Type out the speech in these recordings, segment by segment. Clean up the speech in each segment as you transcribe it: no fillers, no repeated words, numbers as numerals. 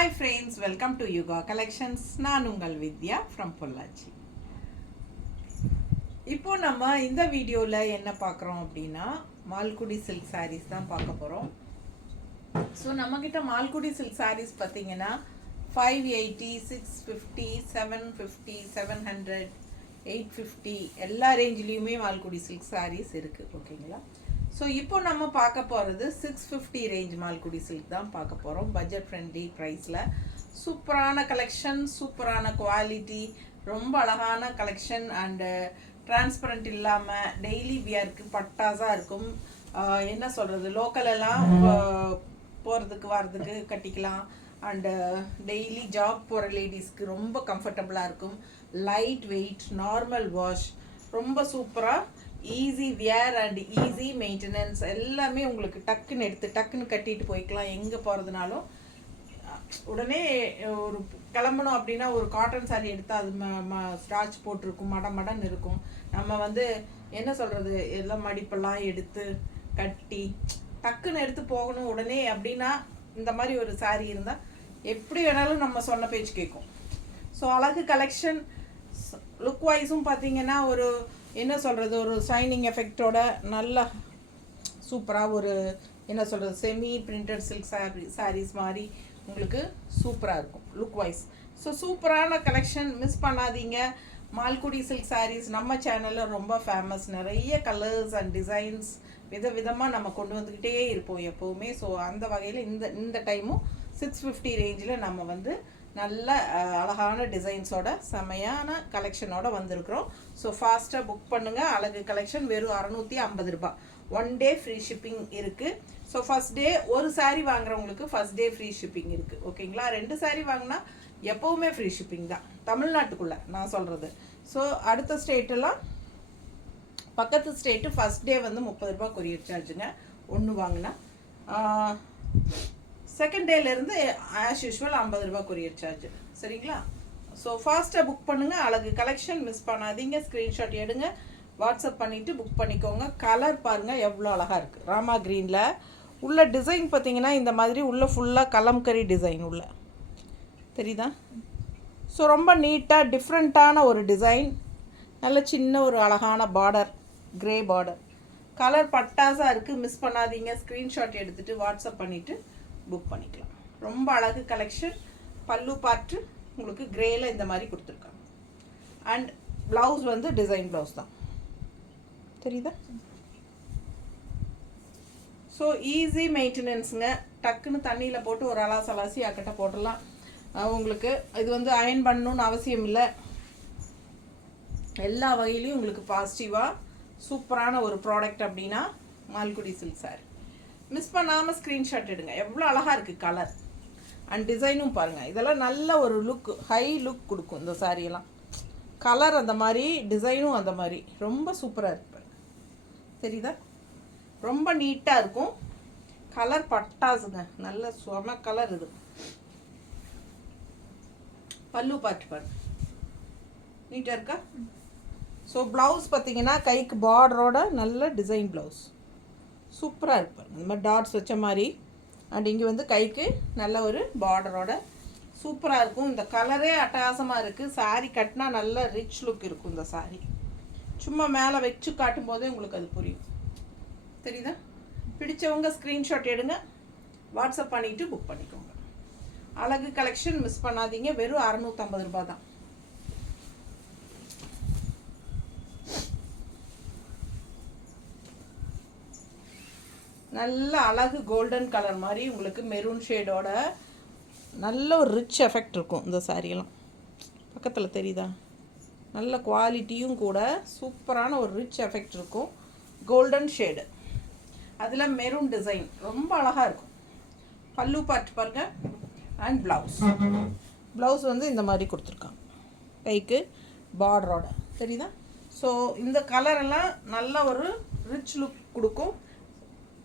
Hi friends, welcome to Yuga collections. நான் உங்கள் வித்யா from Pollachi. இப்போ நம்ம இந்த வீடியோவில் என்ன பார்க்குறோம் அப்படின்னா, மால்குடி சில்க் சாரீஸ் தான் பார்க்க போகிறோம். ஸோ நம்மக்கிட்ட மால்குடி சில்க் சாரீஸ் பார்த்தீங்கன்னா 580, 650, 750, 700, 850 எல்லா ரேஞ்சிலையுமே மால்குடி சில்க் சாரீஸ் இருக்குது. ஓகேங்களா? ஸோ இப்போ நம்ம பார்க்க போகிறது 650 ரேஞ்ச் மால்குடி சில்க் தான் பார்க்க போகிறோம். பட்ஜெட் ஃப்ரெண்ட்லி ப்ரைஸில் சூப்பரான கலெக்ஷன், சூப்பரான குவாலிட்டி, ரொம்ப அழகான கலெக்ஷன் அண்டு டிரான்ஸ்பரண்ட் இல்லாமல் டெய்லி வியருக்கு பட்டாஸாக இருக்கும். என்ன சொல்கிறது, லோக்கலெல்லாம் போகிறதுக்கு வர்றதுக்கு கட்டிக்கலாம். அண்டு டெய்லி ஜாப் போகிற லேடிஸ்க்கு ரொம்ப கம்ஃபர்டபுளாக இருக்கும். லைட் வெயிட், நார்மல் வாஷ், ரொம்ப சூப்பராக easy wear and easy maintenance. எல்லாமே உங்களுக்கு டக்குன்னு எடுத்து டக்குன்னு கட்டிட்டு போய்க்கலாம். எங்கே போகிறதுனாலும் உடனே ஒரு கிளம்பணும் அப்படின்னா ஒரு காட்டன் சாரீ எடுத்தால் அது ஸ்டார்ச் போட்டிருக்கும், மடன் இருக்கும். நம்ம என்ன சொல்கிறது, எல்லாம் மடிப்பெல்லாம் எடுத்து கட்டி டக்குன்னு எடுத்து போகணும் உடனே அப்படின்னா இந்த மாதிரி ஒரு சாரீ இருந்தால் எப்படி வேணாலும் நம்ம சொன்ன பேச்சு கேட்கும். ஸோ அழகு கலெக்ஷன். லுக் வைஸும் பார்த்தீங்கன்னா ஒரு என்ன சொல்கிறது, ஒரு ஷைனிங் எஃபெக்டோட நல்ல சூப்பராக ஒரு என்ன சொல்கிறது, செமி பிரிண்டட் சில்க் சாரீஸ் மாதிரி உங்களுக்கு சூப்பராக இருக்கும் லுக் வைஸ். ஸோ சூப்பரான கலெக்ஷன், மிஸ் பண்ணாதீங்க. மால்குடி சில்க் சாரீஸ் நம்ம சேனலில் ரொம்ப ஃபேமஸ். நிறைய கலர்ஸ் அண்ட் டிசைன்ஸ் விதவிதமாக நம்ம கொண்டு வந்துக்கிட்டே இருப்போம் எப்போவுமே. ஸோ அந்த வகையில் இந்த டைமும் 650 ரேஞ்சில் நம்ம நல்ல அழகான டிசைன்ஸோட செமையான கலெக்ஷனோட வந்திருக்கிறோம். ஸோ ஃபாஸ்ட்டாக புக் பண்ணுங்கள். அழகு கலெக்ஷன் வெறும் 650 ரூபாய். 1 டே ஃப்ரீ ஷிப்பிங் இருக்குது. ஸோ ஃபஸ்ட் டே ஒரு சாரீ வாங்குறவங்களுக்கு ஃபஸ்ட் டே ஃப்ரீ ஷிப்பிங் இருக்குது. ஓகேங்களா? 2 சாரீ வாங்கினா எப்போவுமே ஃப்ரீ ஷிப்பிங் தான், தமிழ்நாட்டுக்குள்ளே நான் சொல்கிறது. ஸோ அடுத்த ஸ்டேட்டெல்லாம் பக்கத்து ஸ்டேட்டு ஃபஸ்ட் டே 30 ரூபா கொரியர் சார்ஜுங்க ஒன்று வாங்கினா. செகண்ட் டேலேருந்து ஆஸ் யூஷுவல் 50 ரூபா கொரியர் சார்ஜ். சரிங்களா? ஸோ ஃபாஸ்ட்டாக புக் பண்ணுங்கள். அழகு கலெக்ஷன் மிஸ் பண்ணாதீங்க. ஸ்க்ரீன்ஷாட் எடுங்க, வாட்ஸ்அப் பண்ணிவிட்டு புக் பண்ணிக்கோங்க. கலர் பாருங்கள் எவ்வளோ அழகாக இருக்குது. ராமா க்ரீனில் உள்ள டிசைன் பார்த்தீங்கன்னா இந்த மாதிரி உள்ள ஃபுல்லாக கலம்கரி டிசைன் உள்ள தெரியுதா? ஸோ ரொம்ப நீட்டாக டிஃப்ரெண்ட்டான ஒரு டிசைன். நல்ல சின்ன ஒரு அழகான பார்டர், க்ரே பார்டர். கலர் பட்டாஸாக இருக்குது. மிஸ் பண்ணாதீங்க. ஸ்க்ரீன்ஷாட் எடுத்துகிட்டு வாட்ஸ்அப் பண்ணிவிட்டு புக் பண்ணிக்கலாம். ரொம்ப அழகு கலெக்ஷன். பல்லு பார்ட்டு உங்களுக்கு க்ரேல இந்த மாதிரி கொடுத்துருக்காங்க. அண்ட் ப்ளவுஸ் டிசைன் ப்ளவுஸ் தான், தெரியுதா? ஸோ ஈஸி மெயின்டெனன்ஸுங்க. டக்குன்னு தண்ணியில் போட்டு ஒரு அலாசி அக்கட்டை போட்டுடலாம். உங்களுக்கு இது அயர்ன் பண்ணணுன்னு அவசியம் இல்லை. எல்லா வகையிலையும் உங்களுக்கு பாசிட்டிவாக சூப்பரான ஒரு ப்ராடக்ட் அப்படின்னா மால்குடி சில்க் சாரி. மிஸ் பண்ணாமல் ஸ்க்ரீன்ஷாட் எடுங்க. எவ்வளோ அழகாக இருக்குது கலர் அண்ட் டிசைனும் பாருங்கள். இதெல்லாம் நல்ல ஒரு லுக், ஹை லுக் கொடுக்கும் இந்த சாரியெல்லாம். கலர் அந்த மாதிரி, டிசைனும் அந்த மாதிரி ரொம்ப சூப்பராக இருக்கு பாருங்க. தெரியுதா? ரொம்ப நீட்டாக இருக்கும். கலர் பட்டாசுங்க, நல்ல சும கலர் இது. பல்லு பார்த்து பாருங்க, நீட்டாக இருக்கா? ஸோ ப்ளவுஸ் பார்த்தீங்கன்னா கைக்கு பார்டரோட நல்ல டிசைன் ப்ளவுஸ் சூப்பராக இருப்பார். இந்த மாதிரி டாட்ஸ் வச்ச மாதிரி. அண்ட் இங்கே கைக்கு நல்ல ஒரு பார்டரோட சூப்பராக இருக்கும். இந்த கலரே அட்டகாசமாக இருக்குது. சாரீ கட்டினா நல்ல ரிச் லுக் இருக்கும். இந்த சாரீ சும்மா மேலே வச்சு காட்டும் போதே உங்களுக்கு அது புரியும். தெரியுதா? பிடிச்சவங்க ஸ்க்ரீன்ஷாட் எடுங்க, வாட்ஸ்அப் பண்ணிவிட்டு புக் பண்ணிக்கோங்க. அழகு கலெக்ஷன் மிஸ் பண்ணாதீங்க. வெறும் 650 ரூபா தான். நல்ல அழகு கோல்டன் கலர் மாதிரி உங்களுக்கு மெரூன் ஷேடோட நல்ல ஒரு ரிச் எஃபெக்ட் இருக்கும் இந்த சாரியெல்லாம். பக்கத்தில் தெரியுதா? நல்ல குவாலிட்டியும் கூட சூப்பரான ஒரு ரிச் எஃபெக்ட் இருக்கும். கோல்டன் ஷேடு, அதில் மெரூன் டிசைன் ரொம்ப அழகாக இருக்கும். பல்லு பார்ட் பாருங்க. அண்ட் ப்ளவுஸ் இந்த மாதிரி கொடுத்துருக்காங்க கைக்கு பார்டரோட. தெரியுதா? ஸோ இந்த கலரெல்லாம் நல்ல ஒரு ரிச் லுக் கொடுக்கும்.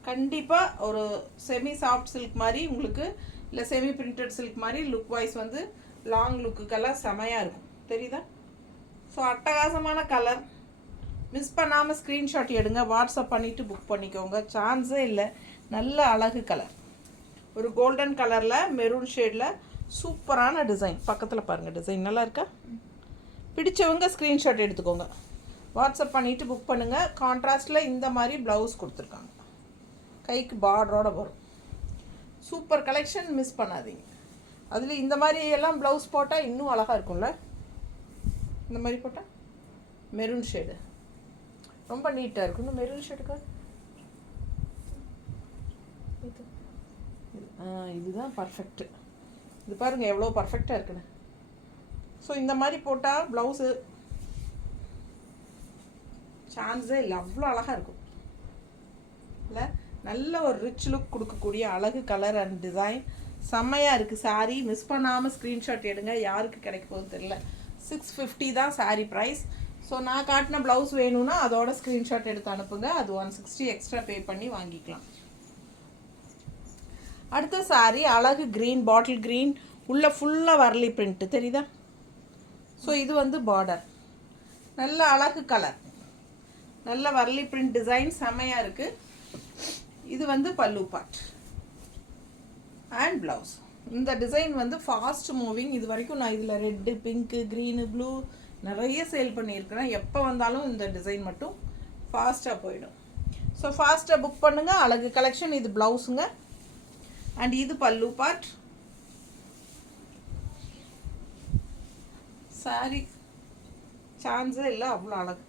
கண்டிப்பாக ஒரு செமி சாஃப்ட் சில்க் மாதிரி உங்களுக்கு, இல்லை செமி பிரிண்டட் சில்க் மாதிரி லுக் வைஸ் லாங் லுக்குக்கெல்லாம் செமையாக இருக்கும். தெரியுதா? ஸோ அட்டகாசமான கலர். மிஸ் பண்ணாமல் ஸ்க்ரீன்ஷாட் எடுங்க, வாட்ஸ்அப் பண்ணிவிட்டு புக் பண்ணிக்கோங்க. சான்ஸே இல்லை. நல்ல அழகு கலர், ஒரு கோல்டன் கலரில் மெரூன் ஷேடில் சூப்பரான டிசைன். பக்கத்தில் பாருங்கள், டிசைன் நல்லா இருக்கா? பிடிச்சவங்க ஸ்க்ரீன்ஷாட் எடுத்துக்கோங்க, வாட்ஸ்அப் பண்ணிவிட்டு புக் பண்ணுங்கள். கான்ட்ராஸ்டில் இந்த மாதிரி ப்ளவுஸ் கொடுத்துருக்காங்க, கைக்கு பார்டரோட வரும். சூப்பர் கலெக்ஷன், மிஸ் பண்ணாதீங்க. அதில் இந்த மாதிரி எல்லாம் ப்ளவுஸ் போட்டால் இன்னும் அழகாக இருக்கும்ல. இந்த மாதிரி போட்டால் மெரூன் ஷேடு ரொம்ப நீட்டாக இருக்கும். இந்த மெரூன் ஷேடுக்கா இதுதான் பர்ஃபெக்ட்டு. இது பாருங்கள் எவ்வளோ பர்ஃபெக்டாக இருக்குன்னு. ஸோ இந்த மாதிரி போட்டால் ப்ளவுஸு சான்ஸே இல்லை, அவ்வளோ அழகாக இருக்கும் இல்லை. நல்ல ஒரு ரிச் லுக் கொடுக்கக்கூடிய அழகு கலர் அண்ட் டிசைன் செம்மையாக இருக்குது. சாரீ மிஸ் பண்ணாமல் ஸ்க்ரீன்ஷாட் எடுங்க. யாருக்கு கிடைக்க போகுது தெரியல. 650 தான் சாரீ ப்ரைஸ். ஸோ நான் காட்டின ப்ளவுஸ் வேணும்னா அதோட ஸ்க்ரீன்ஷாட் எடுத்து அனுப்புங்க. அது 160 எக்ஸ்ட்ரா பே பண்ணி வாங்கிக்கலாம். அடுத்த சாரீ அழகு க்ரீன், பாட்டில் க்ரீன், உள்ள ஃபுல்லாக வரலி பிரிண்ட்டு தெரியுதா? ஸோ இது வந்து பார்டர், நல்ல அழகு கலர், நல்ல வரலி பிரிண்ட் டிசைன் செம்மையாக இருக்குது. இது வந்து பல்லு பார்ட் அண்ட் ப்ளவுஸ். இந்த டிசைன் வந்து ஃபாஸ்ட் மூவிங். இது வரைக்கும் நான் இதில் ரெட்டு, பிங்க்கு, க்ரீனு, ப்ளூ நிறைய சேல் பண்ணியிருக்கிறேன். எப்போ வந்தாலும் இந்த டிசைன் மட்டும் ஃபாஸ்ட்டாக போயிடும். ஸோ ஃபாஸ்ட்டாக புக் பண்ணுங்கள். அழகு கலெக்ஷன். இது ப்ளவுஸுங்க அண்ட் இது பல்லு பார்ட். சாரி சான்ஸே இல்லை, அவ்வளோ அழகு.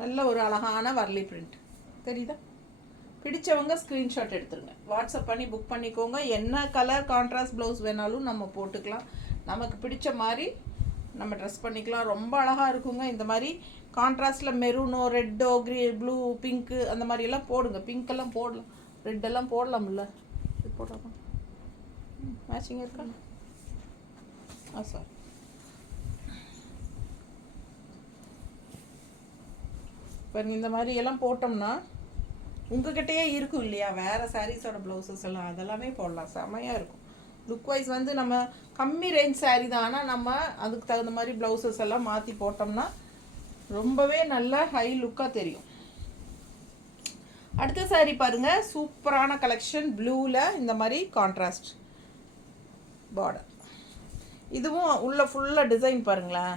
நல்ல ஒரு அழகான வரலி பிரிண்ட் தெரியுதா? பிடிச்சவங்க ஸ்க்ரீன்ஷாட் எடுத்துருங்க, வாட்ஸ்அப் பண்ணி புக் பண்ணிக்கோங்க. என்ன கலர் கான்ட்ராஸ்ட் ப்ளவுஸ் வேணாலும் நம்ம போட்டுக்கலாம். நமக்கு பிடிச்ச மாதிரி நம்ம ட்ரெஸ் பண்ணிக்கலாம். ரொம்ப அழகாக இருக்குங்க. இந்த மாதிரி கான்ட்ராஸ்டில் மெரூனோ, ரெட்டோ, ப்ளூ, பிங்க்கு அந்த மாதிரியெல்லாம் போடுங்க. பிங்க்கெல்லாம் போடலாம், ரெட்டெல்லாம் போடலாம்ல. இது போடலாமா? மேட்சிங் இருக்கா? சாரி. பாருங்க, இந்த மாதிரி எல்லாம் போட்டோம்னா உங்ககிட்டயே இருக்கும் இல்லையா, வேறு சாரீஸோட ப்ளவுசஸ் எல்லாம் அதெல்லாமே போடலாம். செம்மையாக இருக்கும். லுக் வைஸ் வந்து நம்ம கம்மி ரேஞ்ச் சாரீ தான், ஆனால் நம்ம அதுக்கு தகுந்த மாதிரி ப்ளவுசஸ் எல்லாம் மாற்றி போட்டோம்னா ரொம்பவே நல்ல ஹை லுக்காக தெரியும். அடுத்த சாரீ பாருங்கள், சூப்பரான கலெக்ஷன். ப்ளூவில் இந்த மாதிரி கான்ட்ராஸ்ட் பார்டர். இதுவும் உள்ள ஃபுல்லாக டிசைன் பாருங்களேன்.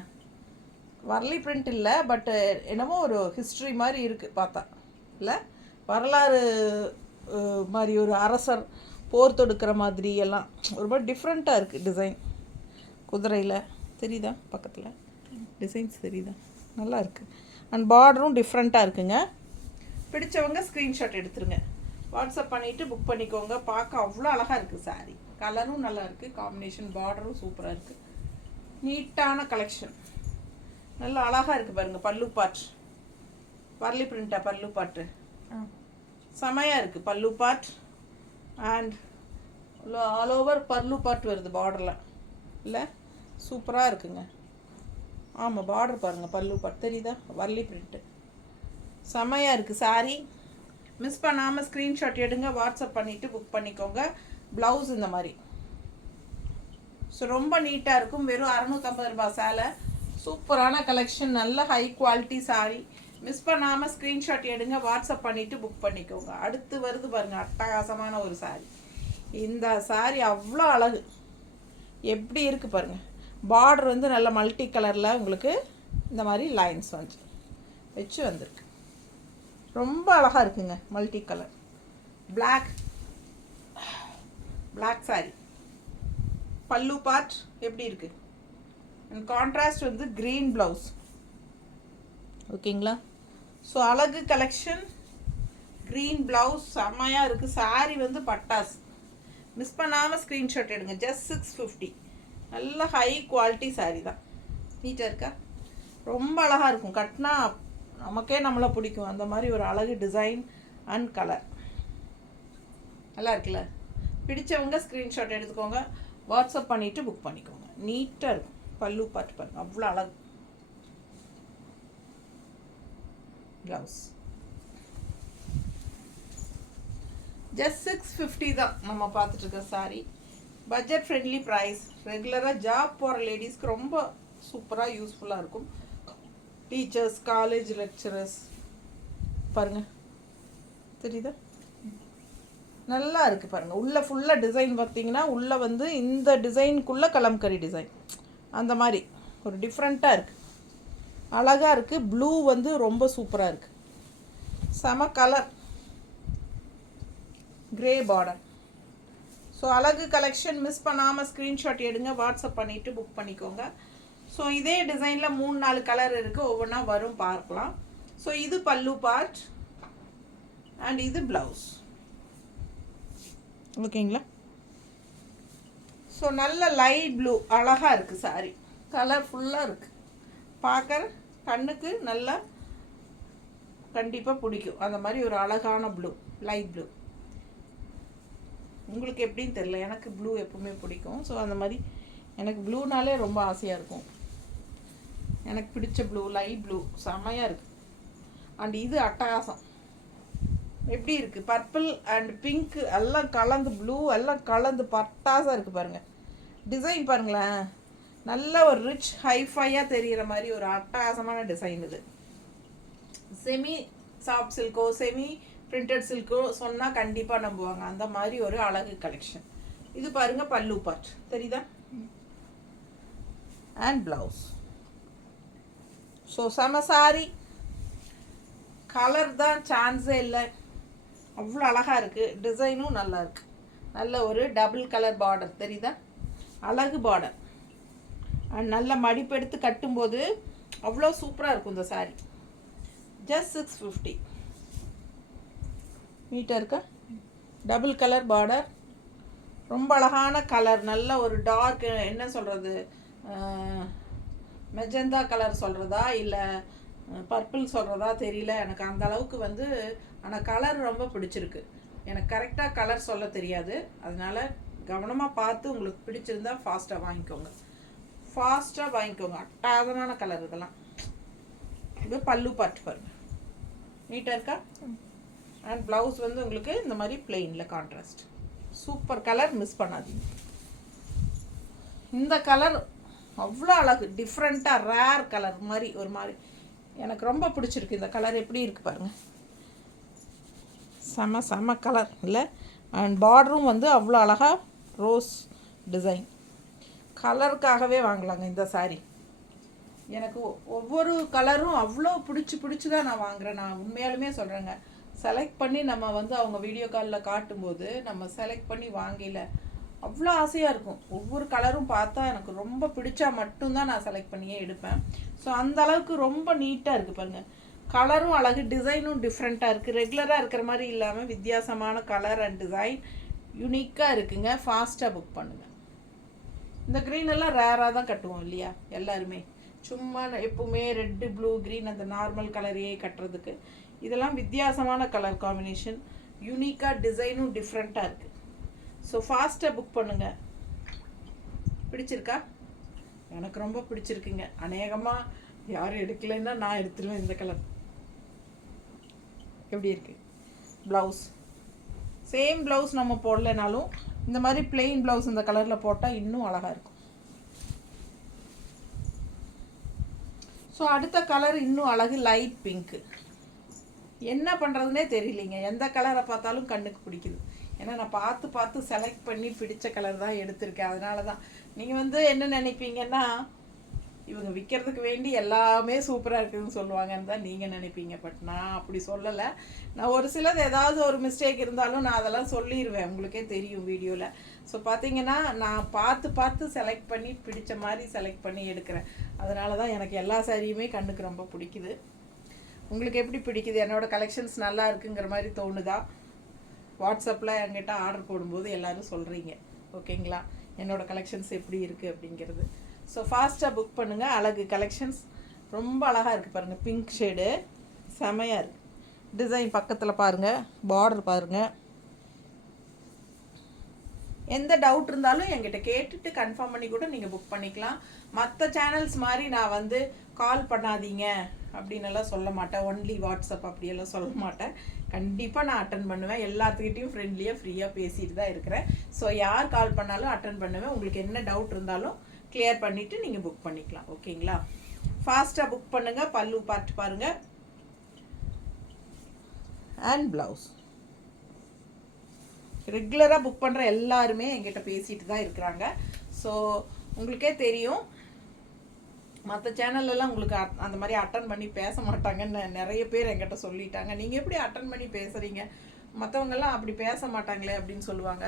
வரலி பிரிண்ட் இல்லை, பட்டு என்னமோ ஒரு ஹிஸ்ட்ரி மாதிரி இருக்குது பார்த்தா இல்லை. வரலாறு மாதிரி ஒரு அரசர் போர் தொடுக்கிற மாதிரி எல்லாம் ஒரு மாதிரி டிஃப்ரெண்ட்டாக இருக்குது டிசைன். குதிரையில் தெரியுதா? பக்கத்தில் டிசைன்ஸ் தெரியுதா? நல்லா இருக்குது. அண்ட் பார்டரும் டிஃப்ரெண்ட்டாக இருக்குங்க. பிடிச்சவங்க ஸ்க்ரீன்ஷாட் எடுத்துருங்க, வாட்ஸ்அப் பண்ணிவிட்டு புக் பண்ணிக்கோங்க. பார்க்க அவ்வளோ அழகாக இருக்குது சாரீ. கலரும் நல்லா இருக்குது, காம்பினேஷன் பார்டரும் சூப்பராக இருக்குது. நீட்டான கலெக்ஷன், நல்லா அழகாக இருக்குது பாருங்கள். பல்லு பார்ட் வரலி பிரிண்டா? பல்லு பாட்டு செமையாக இருக்குது. பல்லு பார்ட் அண்ட் ஆல் ஓவர் பல்லு பார்ட் வருது பார்டரில் இல்லை. சூப்பராக இருக்குங்க. ஆமாம், பார்டர் பாருங்கள். பல்லு பார்ட் தெரியுதா? வரலி பிரிண்ட்டு செமையாக இருக்குது சாரீ. மிஸ் பண்ணாமல் ஸ்க்ரீன்ஷாட் எடுங்க, வாட்ஸ்அப் பண்ணிவிட்டு புக் பண்ணிக்கோங்க. ப்ளவுஸ் இந்த மாதிரி. ஸோ ரொம்ப நீட்டாக இருக்கும். வெறும் 650 ரூபாய் சேலை. சூப்பரான கலெக்ஷன், நல்ல ஹை குவாலிட்டி சாரீ. மிஸ் பண்ணாமல் ஸ்க்ரீன்ஷாட் எடுங்க, வாட்ஸ்அப் பண்ணிவிட்டு புக் பண்ணிக்கோங்க. அடுத்து வருது பாருங்கள், அட்டகாசமான ஒரு சாரீ. இந்த சாரீ அவ்வளோ அழகு, எப்படி இருக்குது பாருங்கள். பார்டர் வந்து நல்ல மல்டி கலரில் உங்களுக்கு இந்த மாதிரி லைன்ஸ் வச்சு வந்திருக்கு. ரொம்ப அழகாக இருக்குங்க. Multi colour black sari. பல்லு பார்ட் எப்படி இருக்குது? அண்ட் கான்ட்ராஸ்ட் வந்து க்ரீன் ப்ளவுஸ். ஓகேங்களா? ஸோ அழகு கலெக்ஷன், க்ரீன் ப்ளவுஸ் செம்மையாக இருக்குது. சாரீ வந்து பட்டாஸ். மிஸ் பண்ணாமல் ஸ்க்ரீன்ஷாட் எடுங்க. ஜஸ்ட் 650. நல்ல ஹை குவாலிட்டி சாரீ தான். நீட்டாக இருக்கா? ரொம்ப அழகாக இருக்கும். கட்டினா நமக்கே நம்மளை பிடிக்கும். அந்த மாதிரி ஒரு அழகு டிசைன் அண்ட் கலர் நல்லா இருக்குல்ல. பிடிச்சவங்க ஸ்க்ரீன்ஷாட் எடுத்துக்கோங்க, வாட்ஸ்அப் பண்ணிவிட்டு புக் பண்ணிக்கோங்க. நீட்டாக இருக்கும். பல்லு பார்த்து பாருங்க, அவ்வளோ அழகு. ப்ளவுஸ் ஜஸ்ட் 650 தான் நம்ம பார்த்துட்ருக்க சாரீ. Budget friendly price. ரெகுலராக ஜாப் போகிற லேடிஸ்க்கு ரொம்ப சூப்பராக யூஸ்ஃபுல்லாக இருக்கும். டீச்சர்ஸ், காலேஜ் லெக்சரர்ஸ் பாருங்கள் தெரியுதா? நல்லா இருக்குது பாருங்கள். உள்ளே ஃபுல்லாக டிசைன் பார்த்தீங்கன்னா உள்ளே வந்து இந்த டிசைனுக்குள்ளே கலம்கரி டிசைன் அந்த மாதிரி ஒரு டிஃப்ரெண்ட்டாக இருக்குது, அழகாக இருக்குது. ப்ளூ வந்து ரொம்ப சூப்பராக இருக்குது, செம கலர், கிரே பார்டர். ஸோ அழகு கலெக்ஷன் மிஸ் பண்ணாமல் ஸ்க்ரீன்ஷாட் எடுங்க, வாட்ஸ்அப் பண்ணிவிட்டு புக் பண்ணிக்கோங்க. ஸோ இதே டிசைனில் 3-4 கலர் இருக்குது, ஒவ்வொன்றா வரும் பார்க்கலாம். ஸோ இது பல்லு பார்ட் அண்ட் இது ப்ளவுஸ். ஓகேங்களா? ஸோ நல்ல லைட் ப்ளூ அழகாக இருக்குது, சாரி கலர்ஃபுல்லாக இருக்குது, பார்க்குற கண்ணுக்கு நல்லா கண்டிப்பாக பிடிக்கும். அந்த மாதிரி ஒரு அழகான ப்ளூ, லைட் ப்ளூ. உங்களுக்கு எப்படின்னு தெரியல, எனக்கு ப்ளூ எப்பவுமே பிடிக்கும். ஸோ அந்த மாதிரி எனக்கு ப்ளூனாலே ரொம்ப ஆசையாக இருக்கும். எனக்கு பிடிச்ச ப்ளூ லைட் ப்ளூ செம்மையாக இருக்குது. அண்ட் இது அட்டகாசம் எப்படி இருக்குது, பர்பிள் அண்ட் பிங்க் எல்லாம் கலந்து, ப்ளூ எல்லாம் கலந்து பட்டாசாக இருக்குது பாருங்கள். டிசைன் பாருங்களேன், நல்ல ஒரு ரிச் ஹைஃபையாக தெரிகிற மாதிரி ஒரு அட்டகாசமான டிசைன் இது. செமி சாஃப்ட் சில்கோ செமி பிரிண்டட் சில்கோ சொன்னால் கண்டிப்பாக நம்புவாங்க, அந்த மாதிரி ஒரு அழகு கலெக்ஷன். இது பாருங்கள் பல்லு பார்ட் தெரியுதா, அண்ட் ப்ளவுஸ். ஸோ செம சாரி, கலர் தான் சான்ஸே இல்லை, அவ்வளோ அழகாக இருக்குது. டிசைனும் நல்லா இருக்குது, நல்ல ஒரு டபுள் கலர் பார்டர் தெரியுதா, அழகு பார்டர். அண்ட் நல்ல மடிப்பு எடுத்து கட்டும்போது அவ்வளோ சூப்பராக இருக்கும் இந்த சாரி. ஜஸ்ட் 650 மீட்டருக்கு டபுள் கலர் பார்டர், ரொம்ப அழகான கலர், நல்ல ஒரு டார்க் என்ன சொல்கிறது, மெஜந்தா கலர் சொல்கிறதா இல்லை பர்பிள் சொல்கிறதா தெரியல எனக்கு, அந்த அளவுக்கு வந்து. ஆனால் கலர் ரொம்ப பிடிச்சிருக்கு எனக்கு. கரெக்டாக கலர் சொல்ல தெரியாது, அதனால் கவனமாக பார்த்து உங்களுக்கு பிடிச்சிருந்தா ஃபாஸ்ட்டாக வாங்கிக்கோங்க, அட்டாதமான கலர் இதெல்லாம். இது பல்லு பார்ட் பாருங்க, நீட்டாக இருக்கா. அண்ட் ப்ளவுஸ் வந்து உங்களுக்கு இந்த மாதிரி பிளெயினில் கான்ட்ராஸ்ட், சூப்பர் கலர், மிஸ் பண்ணாதீங்க. இந்த கலர் அவ்வளோ அழகு, டிஃப்ரெண்ட்டாக ரேர் கலர் மாதிரி ஒரு மாதிரி எனக்கு ரொம்ப பிடிச்சிருக்கு. இந்த கலர் எப்படி இருக்குது பாருங்கள், செம கலர் இல்லை. அண்ட் பார்டரும் வந்து அவ்வளோ அழகாக ரோஸ் டிசைன், கலருக்காகவே வாங்கலாங்க இந்த சாரீ. எனக்கு ஒவ்வொரு கலரும் அவ்வளோ பிடிச்சி தான் நான் வாங்குகிறேன். நான் உண்மையாலுமே சொல்கிறேங்க, செலக்ட் பண்ணி நம்ம வந்து அவங்க வீடியோ காலில் காட்டும்போது நம்ம செலக்ட் பண்ணி வாங்கல அவ்வளோ ஆசையாக இருக்கும். ஒவ்வொரு கலரும் பார்த்தா எனக்கு ரொம்ப பிடிச்சா மட்டும்தான் நான் செலக்ட் பண்ணியே எடுப்பேன். ஸோ அந்த அளவுக்கு ரொம்ப நீட்டாக இருக்குது பாருங்கள், கலரும் அழகு, டிசைனும் டிஃப்ரெண்ட்டாக இருக்குது, ரெகுலராக இருக்கிற மாதிரி இல்லாமல் வித்தியாசமான கலர் அண்ட் டிசைன் யூனிக்காக இருக்குங்க. ஃபாஸ்ட்டாக புக் பண்ணுங்கள். இந்த க்ரீன் எல்லாம் ரேராக தான் கட்டுவோம் இல்லையா எல்லாருமே, சும்மா எப்பவுமே ரெட்டு ப்ளூ க்ரீன் அந்த நார்மல் கலரையே கட்டுறதுக்கு. இதெல்லாம் வித்தியாசமான கலர் காம்பினேஷன், யூனிக்காக டிசைனும் டிஃப்ரெண்ட்டாக இருக்குது. ஸோ ஃபாஸ்ட்டாக புக் பண்ணுங்கள். பிடிச்சிருக்கா? எனக்கு ரொம்ப பிடிச்சிருக்குங்க. அநேகமாக யாரும் எடுக்கலைன்னா நான் எடுத்துருவேன் இந்த கலர். எப்படி இருக்குது ப்ளவுஸ்? சேம் ப்ளவுஸ் நம்ம போடலைனாலும் இந்த மாதிரி பிளெயின் ப்ளவுஸ் இந்த கலரில் போட்டால் இன்னும் அழகாக இருக்கும். ஸோ அடுத்த கலர் இன்னும் அழகு, லைட் பிங்க்கு. என்ன பண்ணுறதுனே தெரியலிங்க, எந்த கலரை பார்த்தாலும் கண்ணுக்கு பிடிக்குது. ஏன்னா நான் பார்த்து செலக்ட் பண்ணி பிடிச்ச கலர் தான் எடுத்திருக்கேன். அதனால தான் நீங்கள் வந்து என்ன நினைப்பீங்கன்னா, இவங்க விற்கிறதுக்கு வேண்டி எல்லாமே சூப்பராக இருக்குதுன்னு சொல்லுவாங்கன்னு தான் நீங்கள் நினைப்பீங்க. பட் நான் அப்படி சொல்லலை. நான் ஒரு சிலது ஏதாவது ஒரு மிஸ்டேக் இருந்தாலும் நான் அதெல்லாம் சொல்லிடுவேன், உங்களுக்கே தெரியும் வீடியோவில். ஸோ பார்த்தீங்கன்னா நான் பார்த்து செலக்ட் பண்ணி பிடிச்ச மாதிரி செலக்ட் பண்ணி எடுக்கிறேன். அதனால தான் எனக்கு எல்லா சாரியுமே கண்ணுக்கு ரொம்ப பிடிக்குது. உங்களுக்கு எப்படி பிடிக்குது? என்னோடய கலெக்ஷன்ஸ் நல்லா இருக்குங்கிற மாதிரி தோணுதா? வாட்ஸ்அப்பில் என்கிட்ட ஆர்டர் போடும்போது எல்லோரும் சொல்கிறீங்க, ஓகேங்களா, என்னோடய கலெக்ஷன்ஸ் எப்படி இருக்குது அப்படிங்கிறது. ஸோ ஃபாஸ்ட்டாக புக் பண்ணுங்கள். அழகு கலெக்ஷன்ஸ் ரொம்ப அழகாக இருக்குது பாருங்கள், பிங்க் ஷேடு செமையாக இருக்குது. டிசைன் பக்கத்தில் பாருங்கள், பார்டர் பாருங்கள். எந்த டவுட் இருந்தாலும் என்கிட்ட கேட்டுட்டு கன்ஃபார்ம் பண்ணி கூட நீங்கள் புக் பண்ணிக்கலாம். மற்ற சேனல்ஸ் மாதிரி நான் வந்து கால் பண்ணாதீங்க அப்படின்னெல்லாம் சொல்ல மாட்டேன், ஒன்லி வாட்ஸ்அப் அப்படியெல்லாம் சொல்ல மாட்டேன். கண்டிப்பாக நான் அட்டன் பண்ணுவேன், எல்லாத்துக்கிட்டையும் ஃப்ரெண்ட்லியாக ஃப்ரீயாக பேசிட்டு தான் இருக்கிறேன். ஸோ யார் கால் பண்ணாலும் அட்டன் பண்ணுவேன். உங்களுக்கு என்ன டவுட் இருந்தாலும் கிளியர் பண்ணிவிட்டு நீங்கள் புக் பண்ணிக்கலாம், ஓகேங்களா. ஃபாஸ்ட்டாக புக் பண்ணுங்கள். பல்லு பார்த்து பாருங்கள் அண்ட் ப்ளவுஸ். ரெகுலராக புக் பண்ணுற எல்லாருமே என்கிட்ட பேசிட்டு தான் இருக்கிறாங்க. ஸோ உங்களுக்கே தெரியும், மற்ற சேனல்லலாம் உங்களுக்கு அந்த மாதிரி அட்டன் பண்ணி பேச மாட்டாங்கன்னு நிறைய பேர் என்கிட்ட சொல்லிட்டாங்க. நீங்கள் எப்படி அட்டன் பண்ணி பேசுகிறீங்க, மற்றவங்கெல்லாம் அப்படி பேச மாட்டாங்களே அப்படின்னு சொல்லுவாங்க.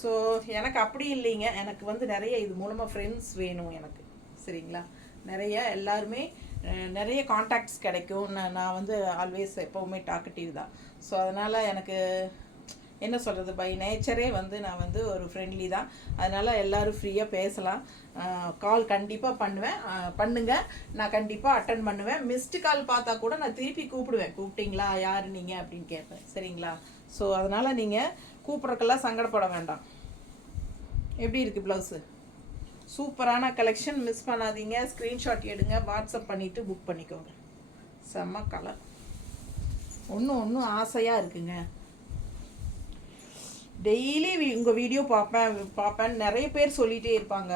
ஸோ எனக்கு அப்படி இல்லைங்க. எனக்கு வந்து நிறைய இது மூலமாக ஃப்ரெண்ட்ஸ் வேணும் எனக்கு, சரிங்களா. நிறைய எல்லாருமே நிறைய காண்டாக்ட்ஸ் கிடைக்கும். நான் வந்து ஆல்வேஸ் எப்போவுமே டாக்கட்டிவ் தான். ஸோ அதனால் எனக்கு என்ன சொல்கிறது, பை நேச்சரே வந்து நான் வந்து ஒரு ஃப்ரெண்ட்லி தான். அதனால் எல்லோரும் ஃப்ரீயாக பேசலாம். கால் கண்டிப்பாக பண்ணுங்கள். நான் கண்டிப்பாக அட்டன் பண்ணுவேன். மிஸ்டு கால் பார்த்தா கூட நான் திருப்பி கூப்பிடுவேன். கூப்பிட்டீங்களா, யார் நீங்கள் அப்படின்னு கேட்பேன், சரிங்களா. ஸோ அதனால் நீங்கள் கூப்பிட்றக்கெல்லாம் சங்கடப்பட வேண்டாம். எப்படி இருக்குது ப்ளவுஸு? சூப்பரான கலெக்ஷன், மிஸ் பண்ணாதீங்க. ஸ்க்ரீன்ஷாட் எடுங்க, வாட்ஸ்அப் பண்ணிவிட்டு புக் பண்ணிக்கோங்க. செம்ம கலர், ஒன்றும் ஆசையாக இருக்குங்க. டெய்லி உங்கள் வீடியோ பார்ப்பேன் நிறைய பேர் சொல்லிகிட்டே இருப்பாங்க,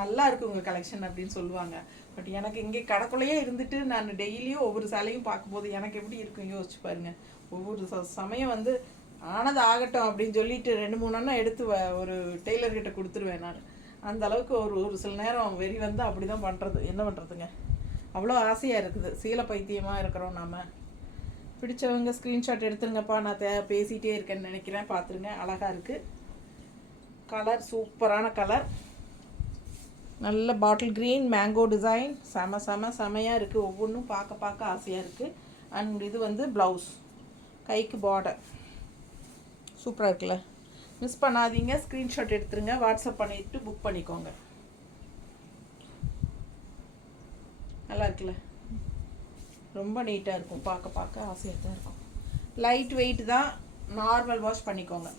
நல்லா இருக்குது உங்கள் கலெக்ஷன் அப்படின்னு சொல்லுவாங்க. பட் எனக்கு இங்கே கடைக்குள்ளேயே இருந்துட்டு நான் டெய்லியும் ஒவ்வொரு சேலையும் பார்க்கும்போது எனக்கு எப்படி இருக்கும் யோசிச்சு பாருங்கள். ஒவ்வொரு சமயம் வந்து ஆனது ஆகட்டும் அப்படின்னு சொல்லிட்டு 2-3 அண்ணா எடுத்து ஒரு டெய்லர்கிட்ட கொடுத்துருவேன் நான். அந்த அளவுக்கு ஒரு சில நேரம் வெறி வந்து அப்படி தான் பண்ணுறது. என்ன பண்ணுறதுங்க, அவ்வளோ ஆசையாக இருக்குது. சீலை பைத்தியமாக இருக்கிறோம் நாம். பிடிச்சவங்க ஸ்க்ரீன்ஷாட் எடுத்துருங்கப்பா. நான் பேசிகிட்டே இருக்கேன்னு நினைக்கிறேன். பார்த்துருங்க, அழகாக இருக்குது கலர், சூப்பரான கலர். நல்ல பாட்டில் க்ரீன் மேங்கோ டிசைன், செமையாக இருக்குது. ஒவ்வொன்றும் பார்க்க ஆசையாக இருக்குது. அண்ட் இது வந்து ப்ளவுஸ், கைக்கு பார்டர் சூப்பராக இருக்குல்ல. மிஸ் பண்ணாதீங்க, ஸ்க்ரீன்ஷாட் எடுத்துருங்க, வாட்ஸ்அப் பண்ணிவிட்டு புக் பண்ணிக்கோங்க. நல்லா இருக்குல்ல, ரொம்ப நீட்டாக இருக்கும். பார்க்க ஆசையாக தான் இருக்கும். லைட் வெயிட் தான், நார்மல் வாஷ் பண்ணிக்கோங்க.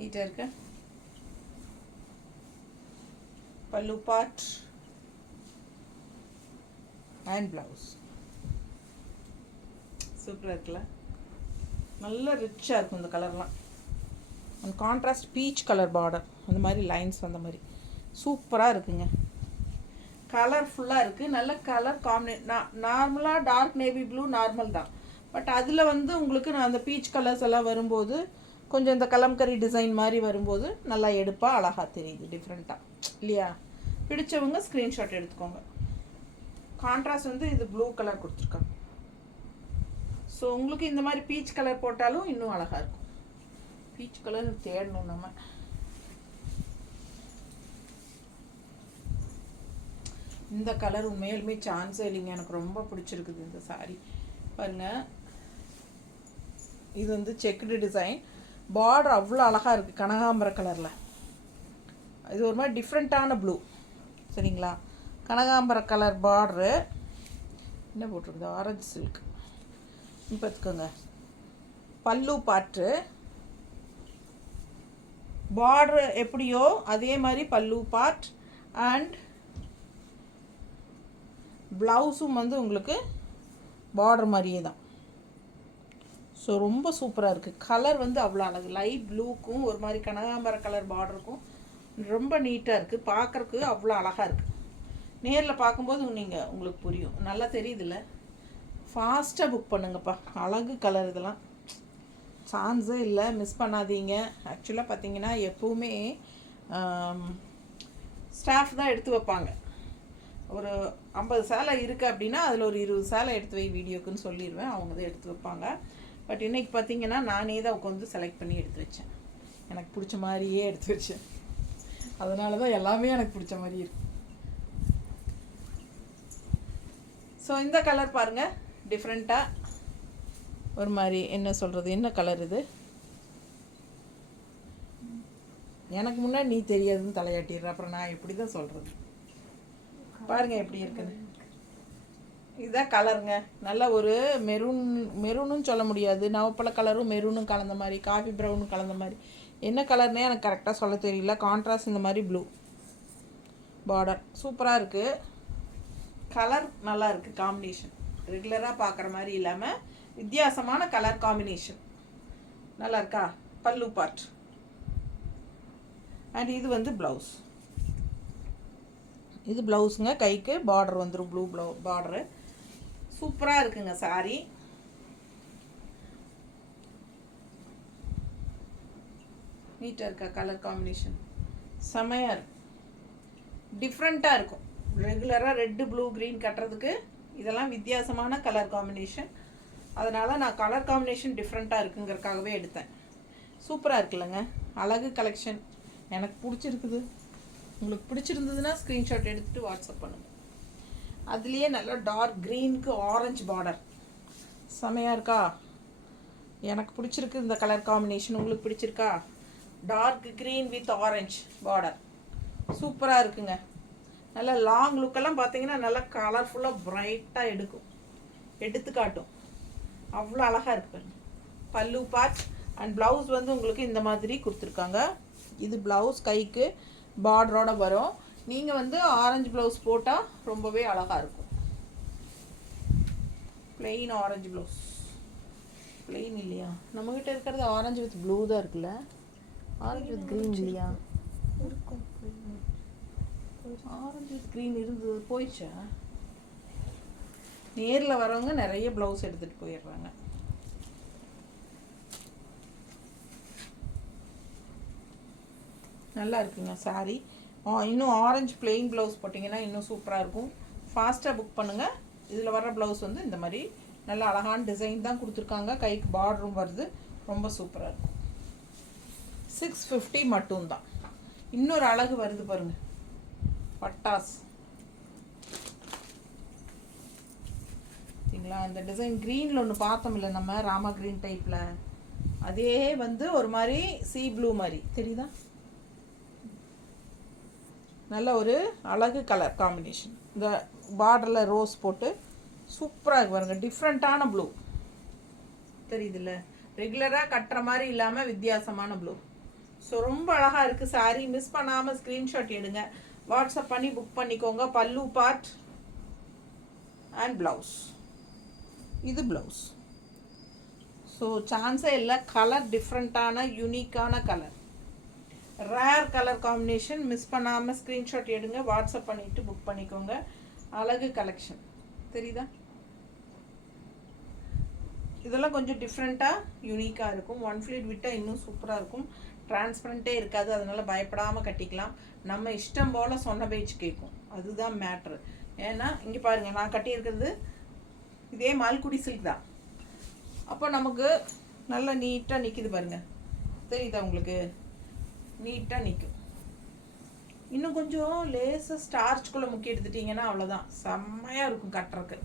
நீட்டாக இருக்கு. பல்லு பார்ட் அண்ட் ப்ளவுஸ் சூப்பராக இருக்குல்ல. நல்ல ரிச்சாக இருக்கும் இந்த கலர்லாம். And contrast peach colour border, அந்த மாதிரி லைன்ஸ் வந்த மாதிரி சூப்பராக இருக்குங்க. கலர்ஃபுல்லாக இருக்குது. நல்ல கலர் நார்மலாக டார்க் நேவி ப்ளூ நார்மல் தான். பட் அதில் வந்து உங்களுக்கு நான் அந்த பீச் கலர்ஸ் எல்லாம் வரும்போது கொஞ்சம் இந்த கலம்கரி டிசைன் மாதிரி வரும்போது நல்லா எடுப்பாக அழகாக தெரியுது, டிஃப்ரெண்ட்டாக இல்லையா. பிடிச்சவங்க ஸ்க்ரீன்ஷாட் எடுத்துக்கோங்க. கான்ட்ராஸ்ட் வந்து இது ப்ளூ கலர் கொடுத்துருக்காங்க. ஸோ உங்களுக்கு இந்த மாதிரி பீச் கலர் போட்டாலும் இன்னும் அழகாக இருக்கும். பீச் கலர் தேடணும் நம்ம. இந்த கலர் உண்மையிலுமே சான்ஸே இல்லைங்க, எனக்கு ரொம்ப பிடிச்சிருக்குது இந்த சாரீ. பாருங்கள், இது வந்து செக்குடு டிசைன், பார்டர் அவ்வளோ அழகாக இருக்குது கனகாம்பர கலரில். இது ஒரு மாதிரி டிஃப்ரெண்ட்டான ப்ளூ, சரிங்களா. கனகாம்பர கலர் பார்ட்ரு என்ன போட்டிருக்குது, ஆரஞ்சு சில்க். பார்த்துக்கோங்க, பல்லு பாட்டு பார்ட்ரு எப்படியோ அதே மாதிரி பல்லு பார்ட். அண்ட் ப்ளவுஸும் வந்து உங்களுக்கு பார்டர் மாதிரியே தான். ஸோ ரொம்ப சூப்பராக இருக்குது. கலர் வந்து அவ்வளோ அழகு, லைட் ப்ளூக்கும் ஒரு மாதிரி கனகாம்பர கலர் பார்டருக்கும் ரொம்ப நீட்டாக இருக்குது. பார்க்குறக்கு அவ்வளோ அழகாக இருக்குது. நேரில் பார்க்கும்போது உங்களுக்கு புரியும், நல்லா தெரியுதுல்ல. ஃபாஸ்ட்டாக புக் பண்ணுங்கப்பா. அழகு கலர், இதெல்லாம் சான்ஸே இல்லை, மிஸ் பண்ணாதீங்க. ஆக்சுவலாக பார்த்தீங்கன்னா எப்போவுமே ஸ்டாஃப் தான் எடுத்து வைப்பாங்க. ஒரு 50 சேலை இருக்குது அப்படின்னா அதில் ஒரு 20 சேலை எடுத்து வை வீடியோக்குன்னு சொல்லிடுவேன், அவங்க தான் எடுத்து வைப்பாங்க. பட் இன்றைக்கி பார்த்தீங்கன்னா நானே தான் உட்காந்து செலக்ட் பண்ணி எடுத்து வச்சேன். எனக்கு பிடிச்ச மாதிரியே எடுத்து வச்சேன். அதனால தான் எல்லாமே எனக்கு பிடிச்ச மாதிரி இருக்கு. ஸோ இந்த கலர் பாருங்கள், டிஃப்ரெண்ட்டாக ஒரு மாதிரி என்ன சொல்கிறது, என்ன கலர் இது, எனக்கு முன்னாடி நீ தெரியாதுன்னு தலையாட்டிடுற, அப்புறம் நான் எப்படி தான் சொல்கிறது. பாருங்கள் எப்படி இருக்குன்னு. இதுதான் கலருங்க. நல்ல ஒரு மெரூனும் சொல்ல முடியாது, நவப்பழ கலரும் மெரூனும் கலந்த மாதிரி, காஃபி ப்ரௌனும் கலந்த மாதிரி, என்ன கலர்னே எனக்கு கரெக்டாக சொல்ல தெரியல. கான்ட்ராஸ்ட் இந்த மாதிரி ப்ளூ பார்டர் சூப்பராக இருக்குது. கலர் நல்லா இருக்குது, காம்பினேஷன் ரெகுலராக பார்க்குற மாதிரி இல்லாமல் வித்தியாசமான கலர் காம்பினேஷன் நல்லா இருக்கா. பல்லு பார்ட் அண்ட் இது வந்து ப்ளவுஸ். இது ப்ளவுஸுங்க, கைக்கு பார்டர் வந்துடும், ப்ளூ பார்டரு. சூப்பராக இருக்குங்க சாரி. நீட்டாக இருக்கா கலர் காம்பினேஷன்? செமையாக இருக்கும், டிஃப்ரெண்ட்டாக இருக்கும். ரெகுலராக ரெட்டு ப்ளூ க்ரீன் கட்டுறதுக்கு இதெல்லாம் வித்தியாசமான கலர் காம்பினேஷன். அதனால் நான் கலர் காம்பினேஷன் டிஃப்ரெண்ட்டாக இருக்குங்கிறதுக்காகவே எடுத்தேன். சூப்பராக இருக்குல்லங்க, அழகு கலெக்ஷன். எனக்கு பிடிச்சிருக்குது. உங்களுக்கு பிடிச்சிருந்ததுன்னா ஸ்க்ரீன்ஷாட் எடுத்துகிட்டு வாட்ஸ்அப் பண்ணுங்கள். அதுலேயே நல்லா டார்க் க்ரீனுக்கு ஆரஞ்சு பார்டர் செமையாக இருக்கா? எனக்கு பிடிச்சிருக்கு இந்த கலர் காம்பினேஷன். உங்களுக்கு பிடிச்சிருக்கா? Dark green with orange border சூப்பராக இருக்குங்க. நல்லா லாங் லுக்கெல்லாம் பார்த்தீங்கன்னா நல்லா கலர்ஃபுல்லாக ப்ரைட்டாக எடுத்து காட்டும். அவ்வளோ அழகாக இருக்கு. பல்லு பார்ட் அண்ட் ப்ளவுஸ் வந்து உங்களுக்கு இந்த மாதிரி கொடுத்துருக்காங்க. இது ப்ளவுஸ், கைக்கு பார்டரோட வரும். நீங்கள் வந்து ஆரஞ்சு ப்ளவுஸ் போட்டால் ரொம்பவே அழகாக இருக்கும். Plain orange blouse. பிளெயின் இல்லையா நம்மக்கிட்ட இருக்கிறது? ஆரஞ்சு வித் ப்ளூ தான் இருக்குல்ல, ஆரஞ்சு வித் க்ரீன் இல்லையா? இருக்கும். ஆரஞ்சு வித் க்ரீன் இருந்தது, போயிடுச்சா? நேரில் வரவங்க நிறைய ப்ளவுஸ் எடுத்துகிட்டு போயிடுறாங்க. நல்லா இருக்குங்க சாரி. இன்னும் ஆரஞ்சு பிளெயின் ப்ளவுஸ் போட்டிங்கன்னா இன்னும் சூப்பராக இருக்கும். ஃபாஸ்ட்டாக புக் பண்ணுங்கள். இதில் வர ப்ளவுஸ் வந்து இந்த மாதிரி நல்ல அழகான டிசைன் தான் கொடுத்துருக்காங்க. கைக்கு பார்டரும் வருது, ரொம்ப சூப்பராக இருக்கும். 650 மட்டும்தான். இன்னொரு அழகு வருது பாருங்கள், பட்டாஸ். சரிங்களா? இந்த டிசைன் க்ரீனில் ஒன்று பார்த்தோம்ல நம்ம, ராமா க்ரீன் டைப்பில், அதே வந்து ஒரு மாதிரி சீ ப்ளூ மாதிரி தெரியுதா? நல்ல ஒரு அழகு கலர் காம்பினேஷன். இந்த பார்டரில் ரோஸ் போட்டு சூப்பராக இருக்கு பாருங்க. டிஃப்ரெண்ட்டான ப்ளூ தெரியுதுல்ல, ரெகுலராக கட்டுற மாதிரி இல்லாமல் வித்தியாசமான ப்ளூ. ஸோ ரொம்ப அழகாக இருக்குது சாரி. மிஸ் பண்ணாமல் ஸ்க்ரீன்ஷாட் எடுங்க, வாட்ஸ்அப் பண்ணி புக் பண்ணிக்கோங்க. பல்லு பார்ட் அண்ட் ப்ளவுஸ். இது ப்ளவுஸ். ஸோ சான்ஸே இல்லை, கலர் டிஃப்ரெண்ட்டான யூனிக்கான colour, rare colour combination. Miss பண்ணாமல் ஸ்க்ரீன்ஷாட் எடுங்க, வாட்ஸ்அப் பண்ணிவிட்டு புக் பண்ணிக்கோங்க. அழகு கலெக்ஷன் தெரியுதா? இதெல்லாம் கொஞ்சம் டிஃப்ரெண்ட்டாக யூனிக்காக இருக்கும். ஒன் ஃப்ளீட் விட்டால் இன்னும் சூப்பராக இருக்கும். டிரான்ஸ்பரண்ட்டே இருக்காது, அதனால் பயப்படாமல் கட்டிக்கலாம். நம்ம இஷ்டம் போல் சொன்ன பேச்சு கேட்கும், அதுதான் மேட்ரு. ஏன்னா இங்கே பாருங்கள், நான் கட்டியிருக்கிறது இதே மால்குடி சில்க் தான். அப்போ நமக்கு நல்லா நீட்டாக நிற்கிது பாருங்கள், தெரியுதா உங்களுக்கு? நீட்டாக நிற்கும். இன்னும் கொஞ்சம் லேசாக ஸ்டார்ச்குள்ளே முக்கி எடுத்துட்டிங்கன்னா அவ்வளோதான், செம்மையாக இருக்கும் கட்டுறக்கு,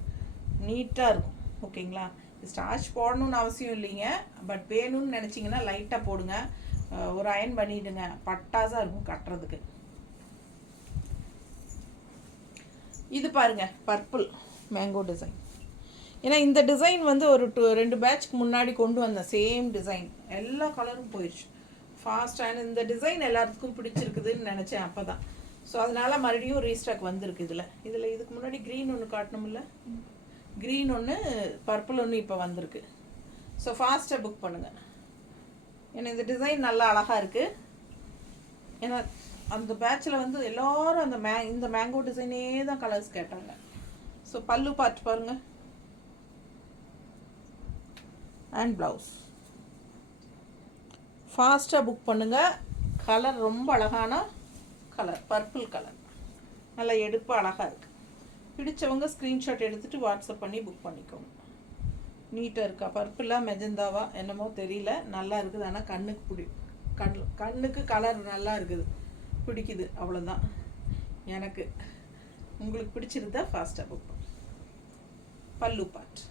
நீட்டாக இருக்கும். ஓகேங்களா? ஸ்டார்ச் போடணுன்னு அவசியம் இல்லைங்க, பட் வேணும்னு நினச்சிங்கன்னா லைட்டாக போடுங்க, ஒரு அயன் பண்ணிவிடுங்க, பட்டாசாக இருக்கும் கட்டுறதுக்கு. இது பாருங்கள், பர்பிள் மேங்கோ டிசைன். ஏன்னா இந்த டிசைன் வந்து ஒரு 2 பேட்ச்க்கு முன்னாடி கொண்டு வந்தேன், சேம் டிசைன், எல்லா கலரும் போயிடுச்சு ஃபாஸ்ட்டாக. இந்த டிசைன் எல்லாத்துக்கும் பிடிச்சிருக்குதுன்னு நினச்சேன் அப்போ தான். ஸோ அதனால் மறுபடியும் ரீஸ்டாக் வந்திருக்கு. இதில் இதுக்கு முன்னாடி க்ரீன் ஒன்று காட்டணும்ல, க்ரீன் ஒன்று, பர்பிள் ஒன்று இப்போ வந்திருக்கு. ஸோ ஃபாஸ்ட்டாக புக் பண்ணுங்கள். ஏன்னா இந்த டிசைன் நல்லா அழகாக இருக்குது. ஏன்னா அந்த பேட்சில் வந்து எல்லோரும் அந்த இந்த மேங்கோ டிசைனே தான் கலர்ஸ் கேட்டாங்க. ஸோ பல்லு பார்த்து பாருங்கள் அண்ட் ப்ளவுஸ். ஃபாஸ்ட்டாக புக் பண்ணுங்கள். கலர் ரொம்ப அழகான கலர், பர்பிள் கலர், நல்லா எடுப்பு அழகாக இருக்குது. பிடிச்சவங்க ஸ்க்ரீன்ஷாட் எடுத்துகிட்டு வாட்ஸ்அப் பண்ணி புக் பண்ணிக்கோங்க. நீட்டாக இருக்கா? பர்பிளாக மெஜந்தாவா என்னமோ தெரியல, நல்லா இருக்குது. ஆனால் கண்ணுக்கு கலர் நல்லா இருக்குது, பிடிக்குது, அவ்வளோதான். எனக்கு உங்களுக்கு பிடிச்சிருந்தா ஃபாஸ்ட்டாக புக் பண்ணு. பல்லு பார்ட்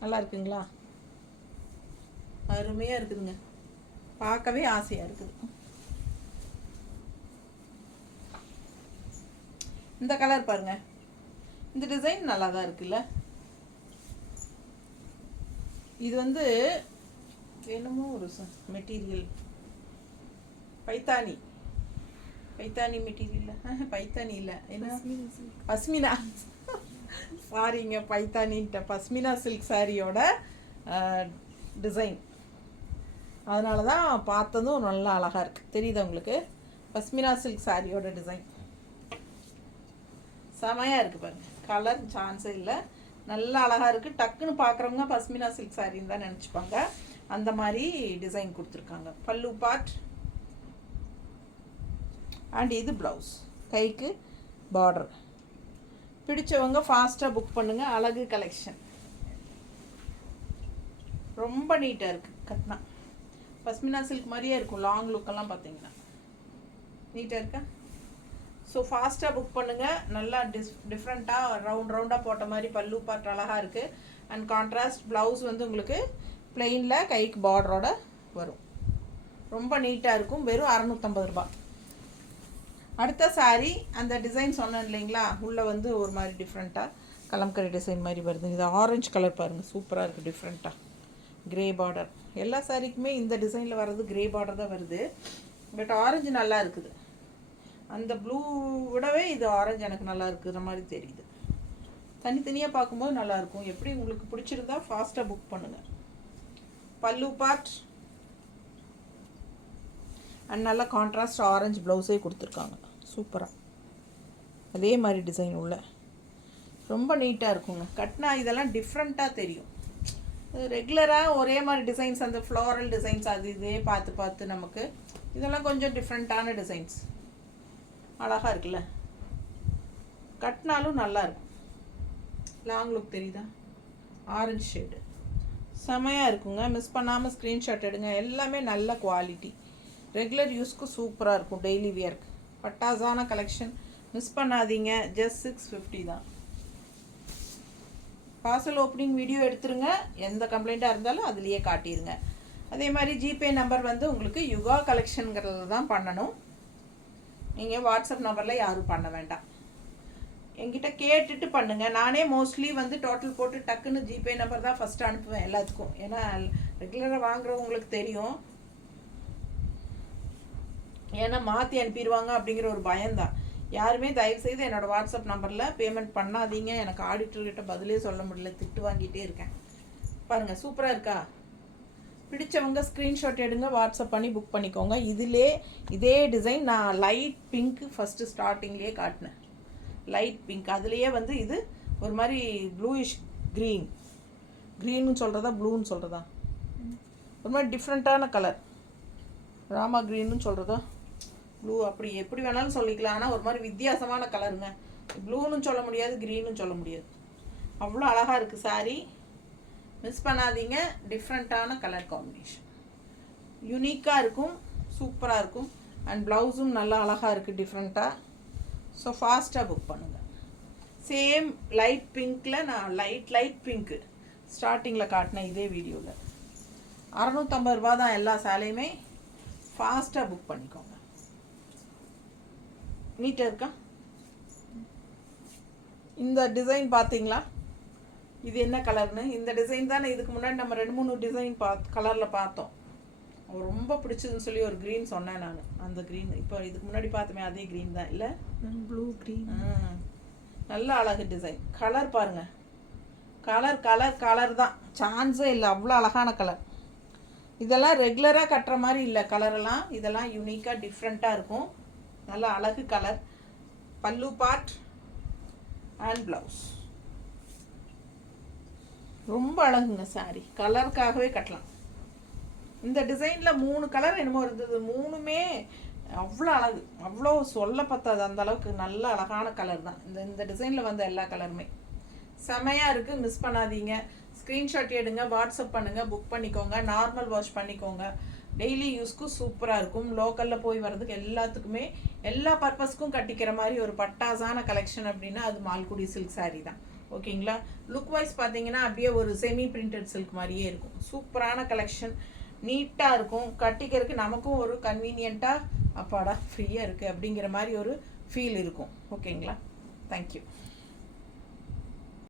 நல்லா இருக்குங்களா? அருமையாக இருக்குதுங்க, பார்க்கவே ஆசையாக இருக்குது. இந்த கலர் பாருங்கள், இந்த டிசைன் நல்லா தான் இருக்குல்ல. இது வந்து என்னமோ ஒரு மெட்டீரியல், பைத்தானி மெட்டீரியல், பைத்தானி இல்லை, என்ன பஸ்மினா, சாரிங்க, பைத்தானின்ட்ட, பஸ்மினா சில்க் சாரியோட டிசைன். அதனால தான் பார்த்ததும் நல்லா அழகாக இருக்குது, தெரியுதா உங்களுக்கு? பஸ்மினா சில்க் சாரியோட டிசைன் செமையாக இருக்குது பாருங்கள். கலர் சான்ஸே இல்லை, நல்லா அழகாக இருக்குது. டக்குன்னு பார்க்குறவங்க பஸ்மினா சில்க் சாரின்னு தான் நினச்சிப்பாங்க. அந்த மாதிரி டிசைன் கொடுத்துருக்காங்க. பல்லு பார்ட் அண்ட் இது ப்ளவுஸ், கைக்கு பார்டர். பிடிச்சவங்க ஃபாஸ்ட்டாக புக் பண்ணுங்கள். அழகு கலெக்ஷன் ரொம்ப நீட்டாக இருக்குது. கட்டினா பஸ்மினா சில்க் மாதிரியே இருக்கும். லாங் லுக்கெல்லாம் பார்த்தீங்கன்னா நீட்டாக இருக்கா? ஸோ ஃபாஸ்ட்டாக புக் பண்ணுங்கள். நல்லா டிஃப்ரெண்ட்டாக ரவுண்டாக போட்ட மாதிரி பல்லு பார்ட் அழகாக இருக்குது. அண்ட் கான்ட்ராஸ்ட் ப்ளவுஸ் வந்து உங்களுக்கு பிளெயினில் கைக்கு பார்டரோட வரும். ரொம்ப நீட்டாக இருக்கும். வெறும் 650 ரூபா. அடுத்த சாரீ அந்த டிசைன் சொன்னேன் இல்லைங்களா, உள்ளே வந்து ஒரு மாதிரி டிஃப்ரெண்ட்டாக கலம்கரி டிசைன் மாதிரி வருது. இது ஆரஞ்சு கலர் பாருங்கள், சூப்பராக இருக்குது. டிஃப்ரெண்ட்டாக கிரே பார்டர். எல்லா சாரீக்குமே இந்த டிசைனில் வர்றது கிரே பார்டர் தான் வருது. பட் ஆரஞ்சு நல்லா இருக்குது. அந்த ப்ளூ விடவே இது ஆரஞ்சு எனக்கு நல்லா இருக்கிற மாதிரி தெரியுது. தனித்தனியாக பார்க்கும்போது நல்லாயிருக்கும். எப்படி உங்களுக்கு பிடிச்சிருந்தா ஃபாஸ்ட்டாக புக் பண்ணுங்கள். பல்லு பார்ட் அண்ட் நல்லா கான்ட்ராஸ்ட் ஆரஞ்சு ப்ளவுஸே கொடுத்துருக்காங்க. சூப்பராக அதே மாதிரி டிசைன் உள்ள ரொம்ப நீட்டாக இருக்குங்க. கட்டினா இதெல்லாம் டிஃப்ரெண்ட்டாக தெரியும். ரெகுலராக ஒரே மாதிரி டிசைன்ஸ், அந்த ஃப்ளோரல் டிசைன்ஸ் அது இதே பார்த்து நமக்கு இதெல்லாம் கொஞ்சம் டிஃப்ரெண்ட்டான டிசைன்ஸ் அழகாக இருக்குல்ல. கட்டினாலும் நல்லாயிருக்கும். லாங் லுக் தெரியுதா? ஆரஞ்சு ஷேடு செமையாக இருக்குங்க. மிஸ் பண்ணாமல் ஸ்க்ரீன்ஷாட் எடுங்க. எல்லாமே நல்ல குவாலிட்டி, ரெகுலர் யூஸ்க்கு சூப்பராக இருக்கும். டெய்லி வியர்க்கு பட்டாசான கலெக்ஷன். மிஸ் பண்ணாதீங்க. ஜஸ்ட் 650 தான். பார்சல் ஓப்பனிங் வீடியோ எடுத்துருங்க. எந்த கம்ப்ளைண்ட்டாக இருந்தாலும் அதுலேயே காட்டிடுங்க. அதே மாதிரி ஜிபே நம்பர் வந்து உங்களுக்கு யுகா கலெக்ஷனுங்கிறது தான் பண்ணணும். நீங்கள் வாட்ஸ்அப் நம்பரில் யாரும் பண்ண வேண்டாம். என்கிட்ட கேட்டுட்டு பண்ணுங்கள். நானே மோஸ்ட்லி வந்து டோட்டல் போட்டு டக்குன்னு ஜிபே நம்பர் தான் ஃபஸ்ட்டு அனுப்புவேன் எல்லாத்துக்கும். ஏன்னா ரெகுலராக வாங்குறவங்களுக்கு தெரியும். ஏன்னா மாற்றி அனுப்பிடுவாங்க அப்படிங்கிற ஒரு பயம்தான். யாருமே தயவுசெய்து என்னோடய வாட்ஸ்அப் நம்பரில் பேமெண்ட் பண்ணாதீங்க. எனக்கு ஆடிட்டர்கிட்ட பதிலே சொல்ல முடியல, திட்டு வாங்கிட்டே இருக்கேன். பாருங்கள் சூப்பராக இருக்கா? பிடிச்சவங்க ஸ்க்ரீன்ஷாட் எடுங்க, வாட்ஸ்அப் பண்ணி புக் பண்ணிக்கோங்க. இதே டிசைன் நான் லைட் பிங்க்கு ஃபஸ்ட்டு ஸ்டார்டிங்லேயே காட்டினேன். லைட் பிங்க், அதுலேயே வந்து இது ஒரு மாதிரி ப்ளூயிஷ் க்ரீன்னு சொல்கிறதா ப்ளூன்னு சொல்கிறதா, ஒரு மாதிரி டிஃப்ரெண்ட்டான கலர். ராமா க்ரீன்னு சொல்கிறதா ப்ளூ, அப்படி எப்படி வேணாலும் சொல்லிக்கலாம். ஆனால் ஒரு மாதிரி வித்தியாசமான கலருங்க. ப்ளூன்னு சொல்ல முடியாது, க்ரீனும் சொல்ல முடியாது. அவ்வளோ அழகாக இருக்குது சாரீ. மிஸ் பண்ணாதீங்க. டிஃப்ரெண்ட்டான கலர் காம்பினேஷன், யூனிக்காக இருக்கும், சூப்பராக இருக்கும். அண்ட் ப்ளவுஸும் நல்லா அழகாக இருக்குது டிஃப்ரெண்ட்டாக. ஸோ ஃபாஸ்ட்டாக புக் பண்ணுங்கள். சேம் லைட் பிங்க்கில் நான் லைட் பிங்க்கு ஸ்டார்டிங்கில் காட்டினேன் இதே வீடியோவில். 650 ரூபா தான் எல்லா சாலையுமே. ஃபாஸ்ட்டாக புக் பண்ணிக்கோங்க. நீட்டாக இருக்கா? இந்த டிசைன் பார்த்தீங்களா? இது என்ன கலர்னு? இந்த டிசைன் தானே இதுக்கு முன்னாடி நம்ம 2-3 டிசைன் கலரில் பார்த்தோம். ரொம்ப பிடிச்சதுன்னு சொல்லி ஒரு க்ரீன் சொன்னேன் நான். அந்த க்ரீன் இப்போ இதுக்கு முன்னாடி பார்த்தோமே அதே க்ரீன் தான் இல்லை? Blue green. நல்ல அழகு டிசைன். கலர் பாருங்கள். கலர் தான், சான்ஸே இல்லை. அவ்வளோ அழகான கலர். இதெல்லாம் ரெகுலராக கட்டுற மாதிரி இல்லை கலரெல்லாம். இதெல்லாம் யூனிக்காக டிஃப்ரெண்ட்டாக இருக்கும். நல்ல அழகு கலர். பல்லு பார்ட் அண்ட் ப்ளவுஸ் ரொம்ப அழகுங்க. சாரி கலருக்காகவே கட்டலாம். இந்த டிசைனில் 3 கலர் என்னமோ இருந்தது. 3மே அவ்வளோ அழகு, அவ்வளோ சொல்ல பத்தாது அந்த அளவுக்கு நல்ல அழகான கலர் தான். இந்த டிசைனில் வந்த எல்லா கலருமே செமையாக இருக்குது. மிஸ் பண்ணாதீங்க. ஸ்க்ரீன்ஷாட் எடுங்க, வாட்ஸ்அப் பண்ணுங்கள், புக் பண்ணிக்கோங்க. நார்மல் வாஷ் பண்ணிக்கோங்க. டெய்லி யூஸ்க்கு சூப்பராக இருக்கும். லோக்கலில் போய் வர்றதுக்கு எல்லாத்துக்குமே எல்லா பர்பஸ்க்கும் கட்டிக்கிற மாதிரி ஒரு பட்டாசான கலெக்ஷன் அப்படின்னா அது மால்குடி சில்க் சாரீ தான். ஓகேங்களா? லுக் வைஸ் பார்த்தீங்கன்னா அப்படியே ஒரு செமி பிரிண்டட் சில்க் மாதிரியே இருக்கும். சூப்பரான கலெக்ஷன், நீட்டாக இருக்கும். கட்டிக்கிறதுக்கு நமக்கும் ஒரு கன்வீனியண்ட்டாக அப்பாடா ஃப்ரீயாக இருக்குது அப்படிங்கிற மாதிரி ஒரு ஃபீல் இருக்கும். ஓகேங்களா? தேங்க்யூ.